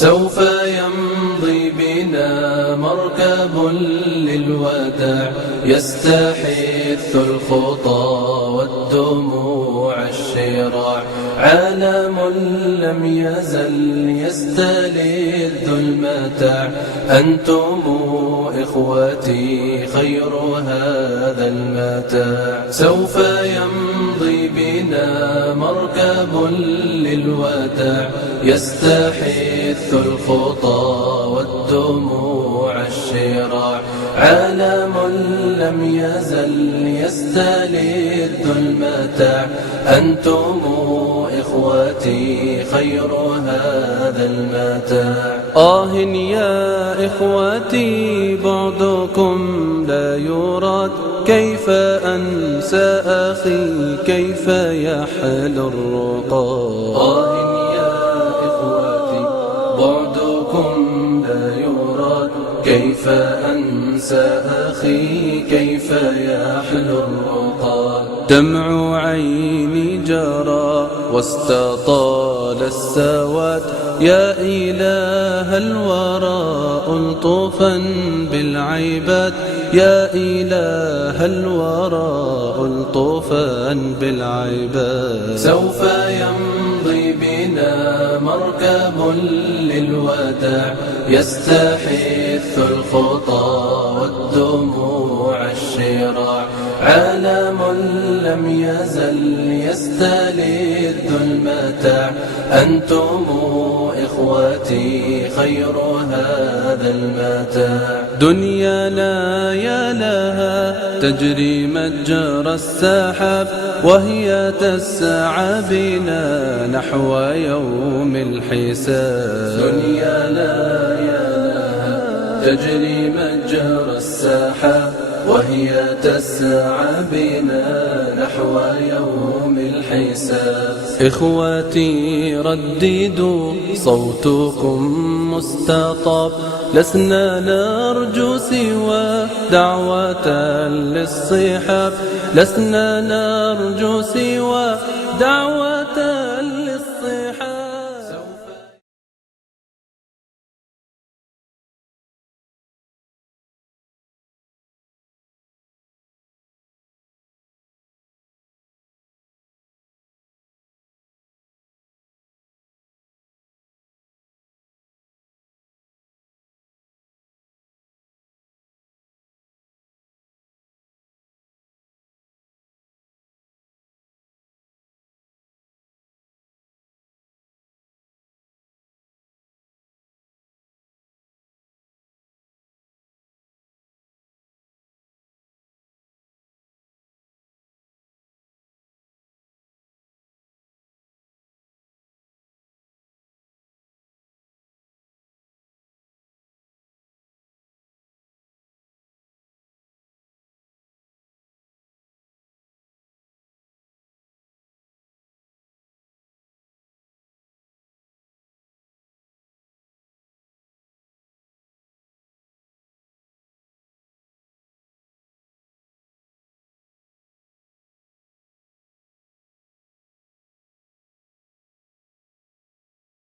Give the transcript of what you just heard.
سوف يمضي بنا مركب للوداع يستحث الخطى والدموع الشراع، عالم لم يزل يستلذ المتاع، أنتم إخوتي خير هذا المتاع. سوف يمضي بنا مركب للوداع يستحث الخطى والدموع الشراع، عالم لم يزل يستلذ المتاع، أنتم إخوتي خير هذا المتاع. يا إخوتي بعدكم لا يراد، كيف أنسى أخي كيف يحل الرقاد. يا إخوتي بعدكم لا يراد، كيف أنسى أخي كيف يحل الرقاد. دمع عيني جرى واستطال السواد، يا إله الورى ألطفا بالعباد، يا إله الورى ألطفا بالعباد. سوف يمضي بنا مركب للوداع يستحث الخطى والدموع الشراع، عالم لم يزل يستلذ المتاع، أنتم إخوتي خير هذا المتاع. دنيانا يا لها تجري مجرى السحاب، وهي تسعى بنا نحو يوم الحساب. دنيانا يا لها تجري مجرى السحاب، وهي تسعى بنا نحو يوم الحساب. إخوتي رددوا صوتكم مستطاب، لسنا نرجو سوى دعوة للصحاب، لسنا نرجو سوى دعوة